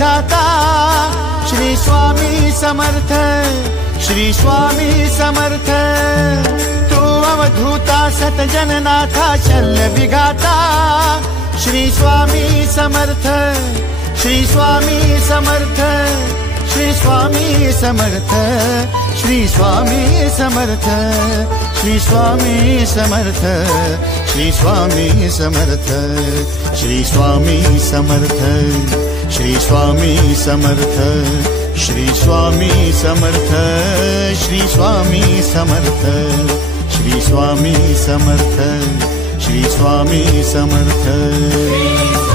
विधाता श्री स्वामी समर्थ, श्री स्वामी समर्थ। तू अवधूता सतजननाथा शल्य विघाता श्री स्वामी समर्थ, श्री स्वामी समर्थ, श्री स्वामी समर्थ, श्री स्वामी समर्थ, श्री स्वामी समर्थ, श्री स्वामी समर्थ, श्री स्वामी समर्थ, श्री स्वामी समर्थ, श्री स्वामी समर्थ, श्री स्वामी समर्थ, श्री स्वामी समर्थ, श्री स्वामी समर्थ।